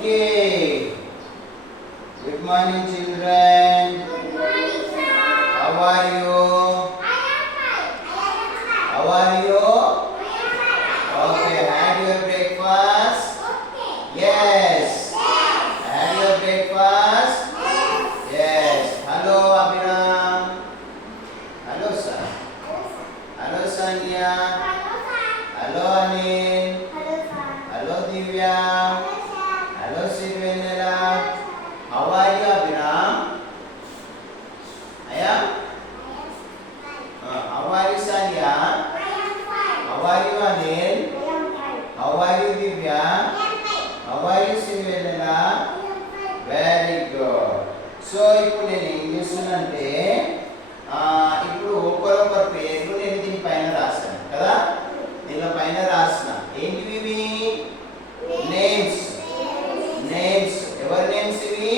Okay. Good morning, children. Good morning, sir. How are you? I am fine. How are you? I am fine. Okay. Had your breakfast? Okay. Yes. Yes. Had your breakfast? Yes. Yes. Hello, Abhiram. Hello, sir. Hello, Sandhya. Hello, sir. Hello, Anil. Hello, sir. Hello, Divya. Hello, sir. Hello, Sirvenela. How are you, Abhiram? I am? How are you, Sandhya? I am fine. How are you, Anil? I am fine. How are you, Divya? I am fine. How are you, Sirvenela? I am fine. Very good. So ఇప్పుడు నేను ఏం చేస్తున్నానంటే ఇప్పుడు ఒకరొకరు పేర్లు నేను దీని పైన రాశాను కదా, దీని పైన రాసిన ఏంటివి ఇవి నేమ్స్. నేమ్స్ ఎవరి నేమ్స్ ఇవి?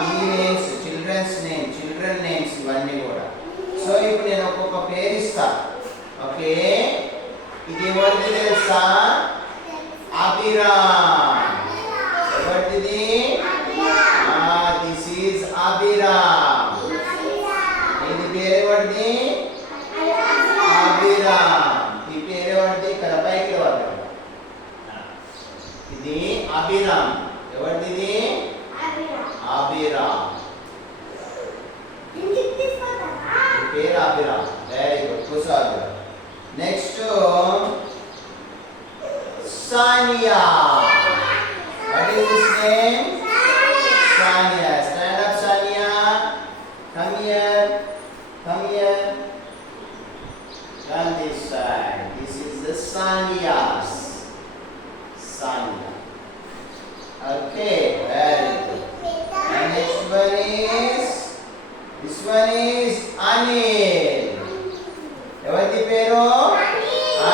మీ names, children's name, children names ఇవన్నీ కూడా. సో ఇప్పుడు నేను ఒక్కొక్క పేరు ఇస్తా. ఓకే, ఇది ఎవరిది తెలుసా? అభిరామ్. ఎవరిది? This is Abhiram. ఇది పేరు ఎవరిది? అభిరామ్. ఈ పేరు ఎవరిది? ఇక్కడ పైకి ఎవరిది? ఇది అభిరామ్. ఎవరిది? అభిరామ్. ఈ పేరు అభిరామ్. Very good. కూర్చో Abhiram. Next Sania. What is his name? Sania. Stand up, Sania. Come here. Come here. Come this side. This is the Sanias. Sania. Okay, very good. And next one is, this one is Anil. ఎవరిది పేరు?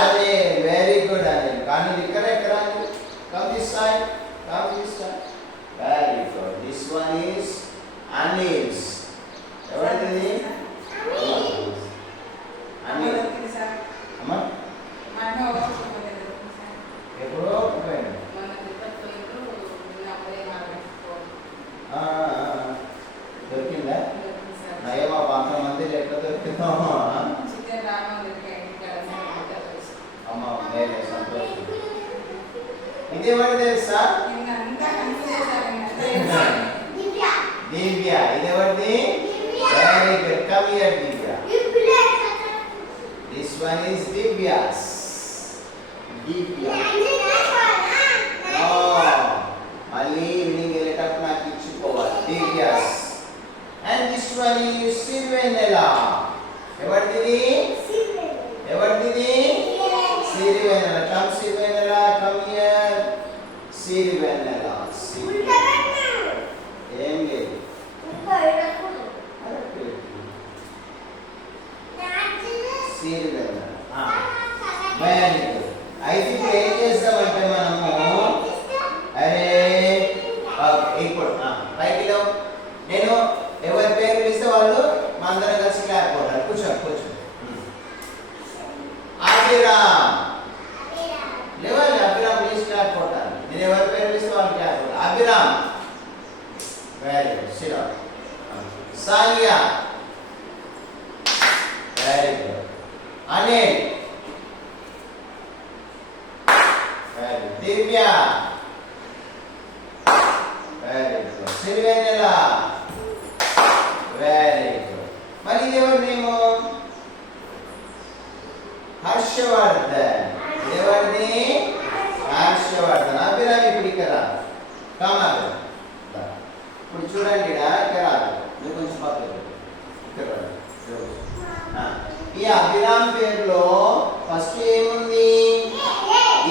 Anil. Very good, Anil. Anil, ఇక్కడ Anil. Come this side. Come this side. Very good. This one is Anil's. ఎవరిది? Anil. అమ్మా ఎప్పుడో పోయింది. దొరికిందా? నయమా కొంతమంది ఎట్లా దొరికిందో. అమ్మ నేనే సంతోషం. ఇదేవాడు తెలుసా? దివ్య. ఇదేవాడిది? Very good. Come here Divya. This one is Divya's. Divya. మళ్ళీ ఈవినింగ్ వెళ్ళేటప్పుడు నాకు ఇచ్చిపోవాలి. Divya's. And this one is Sirivennela. ఎవరిది? ఎవరిది? Sirivennela. Come Sirivennela. Come here. Sirivennela. ఏం లేదు. సిరివెన్నెల. Very good. అయితే ఇప్పుడు ఏం చేస్తామంటే మనము ఇప్పుడు పైకి లేవు. నేను ఎవరి పేరు పిలిస్తే వాళ్ళు మనందరం కలిసి క్లాప్ కొట్టాలి. కూర్చోండి కూర్చోండి. అభిరామ్. లేవాలి. అభిరామ్ ప్లీజ్ క్లాప్ కొట్టాలి. నేను ఎవరి పేరు పిలిస్తే వాళ్ళు క్లాప్ కొట్టాలి. Abhiram. Very good. Sira. Sania. Very good. Anil. Very good. Divya. Very good. Sirivennela. Very good. మరి ఇది ఎవరి నేము? హర్షవర్ధన్. ఇది ఎవరిది? హర్షవర్ధన్. అభిరామ్ ఇప్పుడు ఇక్కడ కామాలి. ఇప్పుడు చూడండి, ఇక్కడ రాదు. నువ్వు కొంచెం పక్కన ఇక్కడ రాదు. ఈ అభిరామ్ పేరులో ఫస్ట్ ఏముంది?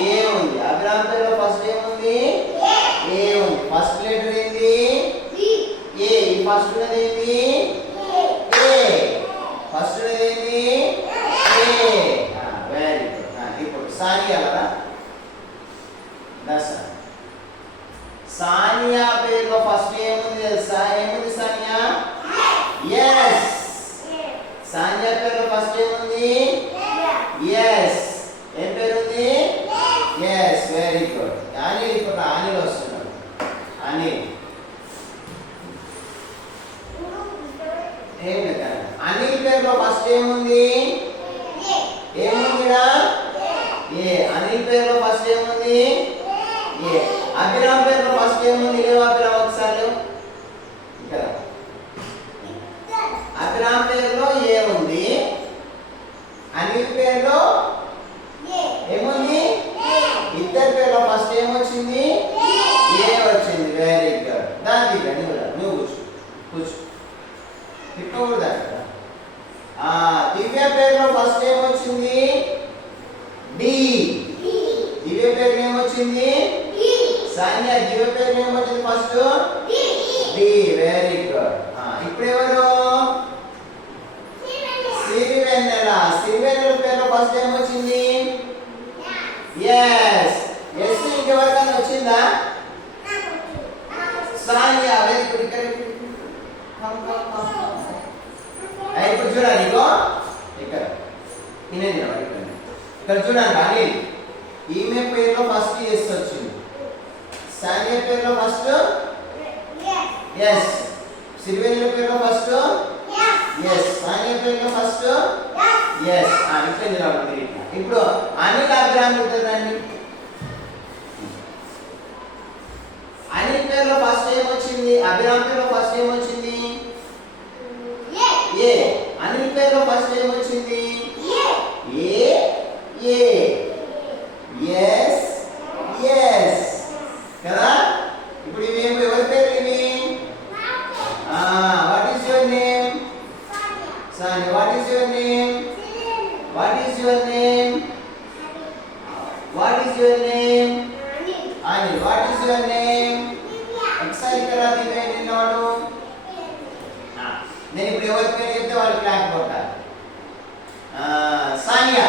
ఏ ఉంది. అభిరామ్ పేరులో ఫస్ట్ ఏముంది? ఏ ఉంది. ఫస్ట్ లెటర్ ఏంది? ఏ. ఈ ఫస్ట్ ఉన్నది ఏంది? ఏ. ఫస్ట్ ఉన్నది ఏంది? ఏ. Very good. ఇప్పుడు సానియా కదా. సానియా పేరులో ఫస్ట్ ఏముంది తెలుసా? ఏముంది సానియా? ఎస్. సానియా పేరులో ఫస్ట్ ఏముంది? ఎస్. ఏం పేరు ఉంది? ఎస్. Very good. అనిల్ ఇప్పుడు అనిల్ వస్తున్నాడు. అనిల్ ఏం లేదు. అనిల్ పేరులో ఫస్ట్ ఏముంది? ఏముందిరా? ఏ. అనిల్ పేరులో ఫస్ట్ ఏముంది? ఏ. అభిరామ్ పేరులో ఫస్ట్ ఏముంది? లేవు అభిరామ్ ఒకసారి లేవు. ఇక్కడ అభిరామ్ పేరులో ఏ ఉంది. అనిల్ పేరులో ఏముంది? ఇద్దరు పేరులో ఫస్ట్ ఏమొచ్చింది? ఏ వచ్చింది. Very good. దాని నువ్వు కూర్చో కూర్చో తిప్పకూడదు అక్కడ. దివ్య పేరులో ఫస్ట్ ఏమొచ్చింది? డి. దివ్య పేరు ఏమొచ్చింది? సాన్య. దివ్య పేరు ఏమొచ్చింది ఫస్ట్? డి. Very good. ఇప్పుడు ఎవరు? సిరివెన్నెల. సిరివెన్నెల పేరులో ఫస్ట్ ఏమొచ్చింది? ఎస్. ఎస్ ఇంకెవరికైనా వచ్చిందా? సాన్య. Very good. ఇప్పుడు చూడండి ఇగో ఇక్కడ ఇక్కడ చూడండి. అనిల్ ఈమె పేరులో ఫస్ట్ ఎస్ వచ్చింది. సాన్య పేరులో ఫస్ట్ ఎస్. సిరివెన్నెల పేరులో ఫస్ట్ ఎస్. సాన్య పేరులో ఫస్ట్ ఎస్. ఇక్కడ నిలబడి ఇప్పుడు అనిల్ అభిరామ్ ఉంటుందండి. అనిల్ పేరులో ఫస్ట్ ఏమొచ్చింది? అభిరామ్ పేరులో ఫస్ట్ ఏమొచ్చింది? ఏ. అనిల్ పేరులో ఫస్ట్ ఏమొచ్చింది? ఏ. ఏ. ఎస్. ఎస్ కదా. ఇప్పుడు ఇవి ఎవరి పేరు ఇవి? What is your name? Sani. What is your name? What is your name? What is your name? Anil. What is your name? ఒకసారి ఇక్కడ దివ్య నిన్నవాడు. నేను ఇప్పుడు ఎవరి పేరు చెప్తే వాళ్ళు క్లాప్ కొట్టాలి. సానియా.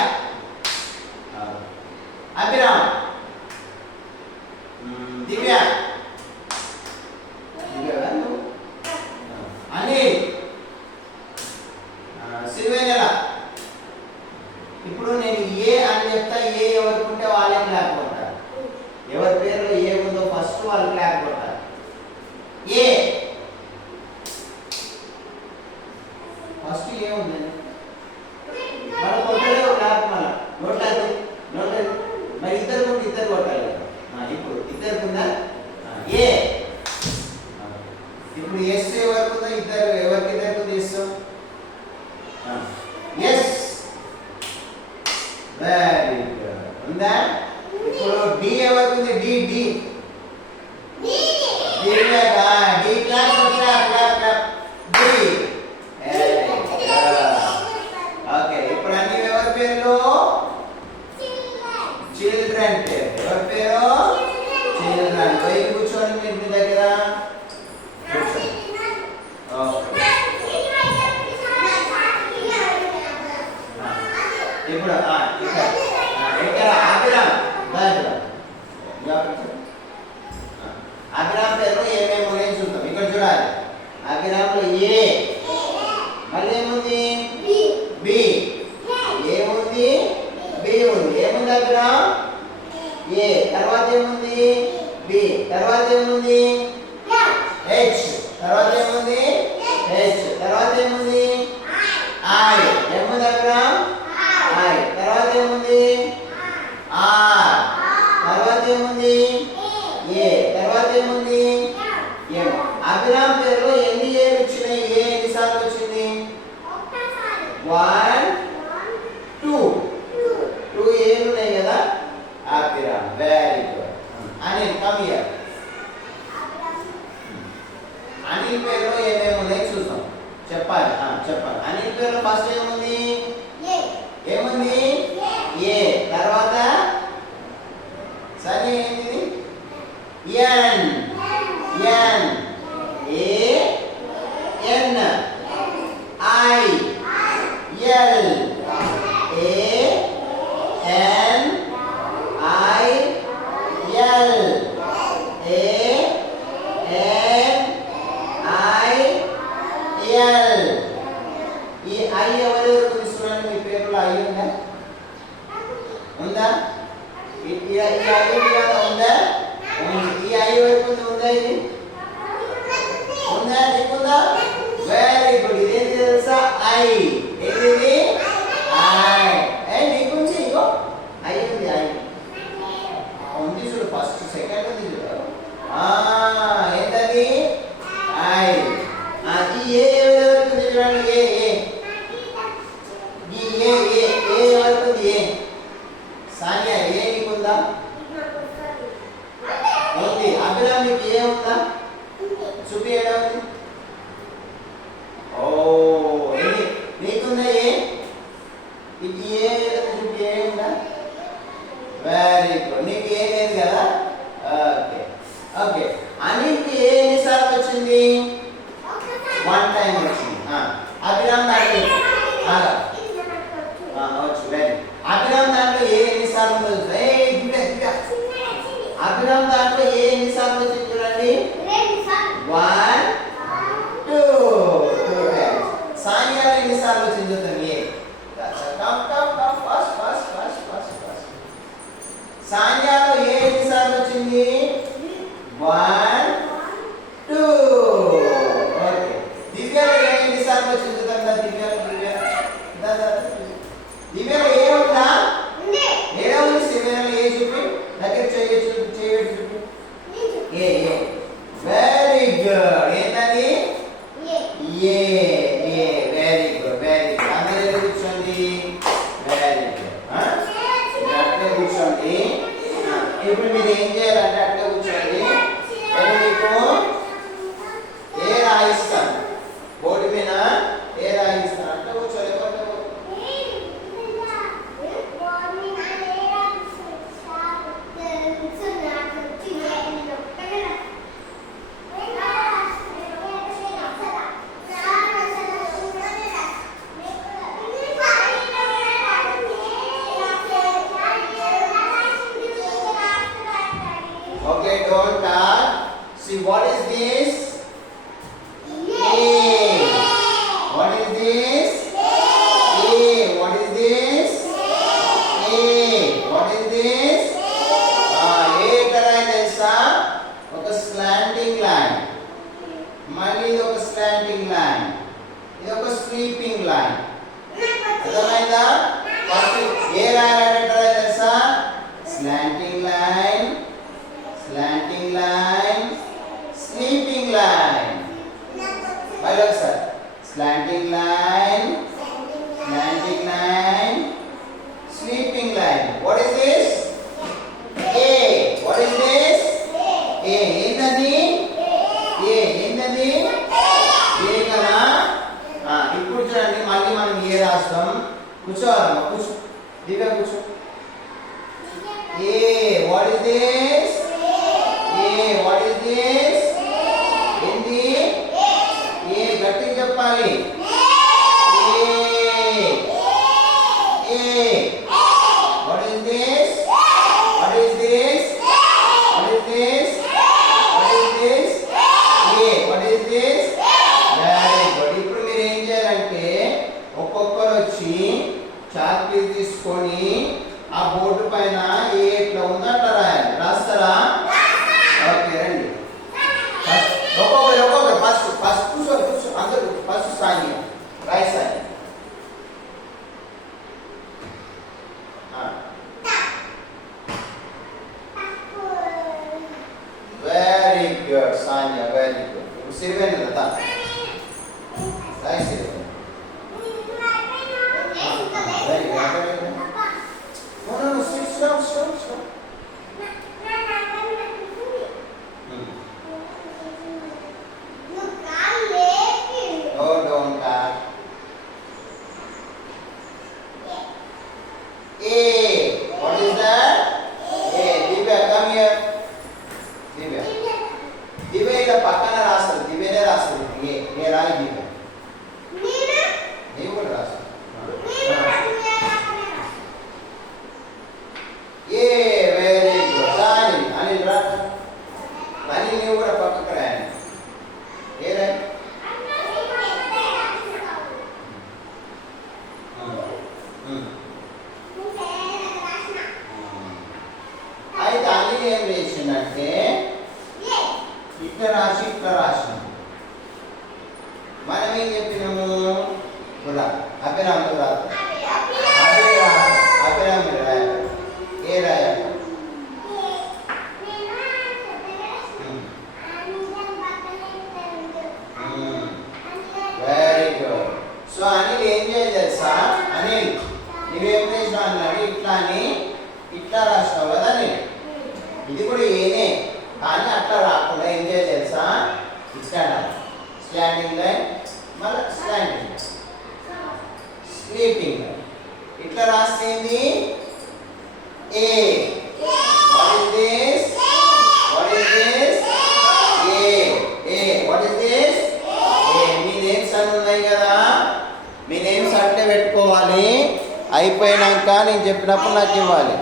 అభిరామ్. దివ్య. అనిల్. సిరివెన్నెల. ఇప్పుడు నేను ఏ అని చెప్తా. ఏ ఎవరికి ఉంటే వాళ్ళే క్లాప్ కొట్టాలి. ఎవరి పేరులో ఏ ఉందో ఫస్ట్ వాళ్ళు క్లాప్ కొట్టాలి. ఏ. ఫస్ట్ ఏముందండి? మనం కొట్టలేవు క్లాప్. మన నోట్లేదు నోట్లేదు. మరి ఇద్దరు ముందు ఇద్దరు కొట్టాలి. ఇప్పుడు ఇద్దరు ఉందా? ఏ. ఇప్పుడు ఎస్ ఎవరికి ఉందో ఇద్దరు ఎవరికి ఇద్దరికి తీస్తాం. ఎస్. Very good. ఉందా? ఇప్పుడు డి ఎవరికి ఉంది? D. D. D clap clap clap clap. D. Okay. ఇప్పుడు అన్ని ఎవరి పేరు? చిల్డ్రన్ పేరు. ఎవరి పేరు? చిల్డ్రన్. పోయి కూర్చోండి మీరు మీ దగ్గర. ఇప్పుడు ఇక్కడ అభిరామ్. అభిరామ్ పేరులో ఏమేమి ఉన్నాయో చూద్దాం. ఇక్కడ చూడాలి. అభిరామ్లో ఏ. మళ్ళీ ఏముంది? బి. ఏముంది? బి ఉంది. ఏముంది అభిరామ్? ఏ. తర్వాత ఏముంది? బి. తర్వాత ఏముంది? హెచ్. తర్వాత ఏముంది? హెచ్. తర్వాత ఏముంది? ఐ. ఏముంది అభిరామ్? ఐ. తర్వాత ఏముంది? ఆర్. తర్వాత ఏముంది? ఏ. తర్వాత ఏముంది? ఎం. అభిరామ్ పేరులో ఎన్ని ఏలు వచ్చినాయి? ఏ ఎన్నిసార్లు వచ్చింది? 1 2 2 ఏలు ఉన్నాయి కదా. Abhiram. Very good. Anil come here. Anil పేరులో ఏమేమి ఉన్నాయి చూద్దాం. చెప్పాలి. చెప్పాలి. అనిల్ పేరులో ఫస్ట్ ఏముంది? ఏముంది? ఏ. తర్వాత సరే ఏంటిది? N. N. A. N. I. L. A. N. I. L. A. N. I. L. ఈ ఐ ఎవరెవరు తీసుకున్నాను? మీ పేరులో ఐ ఉందా? ఉందా? ఈ ఐ ఉందా? ఈ ఐ వరకు ఉందా ఇది ఉందా నీకుందా వెరీ గుడ్ ఇదేంటి తెలుసా ఐ ఏంటిది ఐ ఏ నీకుంది ఇగో ఐ ఉంది ఐ ఉంది చూడు ఫస్ట్ సెకండ్ ఉంది చూడు ఏంటది ఐ ఈ ఏ వరకు ఉంది చూడండి ఏ ఈ ఏ వరకు ఉంది ఏ సానియా ఏ నీకుందా ఉంది అభిరామ్ నీకు ఏ ఉందా చూపియడం ఉంది ఓ నీకుందా ఏ ఇది ఏ చూపి ఏ ఉందా వెరీ గుడ్ నీకు ఏ లేదు కదా ఓకే ఓకే అనిల్కి ఏ ఎన్నిసార్లు వచ్చింది వన్ టైం వచ్చింది అభిరామ్ దాంట్లో వచ్చు వెరీ అభిరామ్ దాంట్లో ఏ ఎన్నిసార్లు అభిరామ్ దాంట్లో ఏ ఎన్నిసార్లు వచ్చింది చూడండి 1 2 సానియాలో ఎన్నిసార్లు వచ్చింది చూద్దాం ఏ సానియాలో ఏ ఎన్నిసార్లు వచ్చింది 1 2 ఓకే దివ్యలో ఏ ఎన్నిసార్లు వచ్చింది చూద్దాం దివ్యలో ఏ ఉందా ఏడో ఉంది సివియర్లో ఏ చూపి దగ్గర చేయొచ్చు చూపి ఏ వెరీ గుడ్ ఏంటది ఏ వెరీ గుడ్ అందరూ కూర్చోండి వెరీ గుడ్ అట్లే కూర్చోండి ఇప్పుడు మీరు ఏం చేయాలంటే అట్లే కూర్చోండి నేను మీకు ఏ రాయిస్తాను బోర్డు మీద ఏ రాయిస్తాను అట్లా కూర్చోండి Okay, don't touch. See, what is this? A. What is this? A. What is this? A. What is this? A కరా తెలుసా ఒక స్లాంటింగ్ లైన్ మళ్ళీ ఇది ఒక స్లాంటింగ్ లైన్ ఇది ఒక స్లీపింగ్ లైన్ అర్థమైందా ఫస్ట్ ఏ రాయాలంటే తెలుసా slanting line slanting line, sleeping line. Mali ఒకసారి slanting line, sleeping line. What is this? A. What is this? A. ఏంటది? A. ఏంటది? A కదా? ఇప్పుడు చూడండి మళ్ళీ మనం ఏ రాస్తాం కూర్చోవాలమ్మా కూర్చో దివ్య కూర్చో A. What is this? What is this? ఏంది ఏ గట్టిగా చెప్పాలి ఏ What is this? What is this? What is this? What is this? A What is this? Very good ఇప్పుడు మీరు ఏం చేయాలంటే ఒక్కొక్కరు వచ్చి చాక్ పీస్ తీసుకొని ఆ బోర్డు పైన ఏ ఎట్లా ఉందో అట్లా రాయాలి రాస్తారా ఓకే రండి ఒక్కొక్కరు ఫస్ట్ కూర్చో అందరూ first Sai right Sai very good Sania very good ఇప్పుడు సిరివేణి కదా Sai Siriveni very good No, stop. No, don't touch. A. What is that? A. Divya, come here. Divya. Divya ila pakana rasalu. Divya ne rasalu. A rayi Divya. Neevu kuda rasalu. A. Very good. Anil ra. Anil neevu kuda pakkku rayanడి. A rayi. అయితే అన్ని ఏం చేసిందంటే ఇట్లా రాసినాం. మనం ఏం చెప్పినాము? అభిరామ్ రాదు. అభిరామ్ రాయాలి. ఏ రాయాలి? Very good. సో అనిల్ ఏం చేయాలి తెలుసా? అనిల్ నువ్వేం చేసినావు అన్నాడు. ఇట్లా అని ఇట్లా రాసినావు కదా నేను. ఇది కూడా ఏనే, కానీ అట్లా రాకుండా ఏం చేయాలి తెలుసా? ఇక్కడ స్టాండింగ్ లైన్, మళ్ళీ స్టాండింగ్, స్లీపింగ్ లైన్. ఇట్లా రాస్తేంది A. What is this? What is this? A. A. What is this? A. మీ నేమ్స్ అన్నీ ఉన్నాయి కదా, మీ నేమ్స్ అట్లే పెట్టుకోవాలి. అయిపోయినాక నేను చెప్పినప్పుడు నాకు ఇవ్వాలి.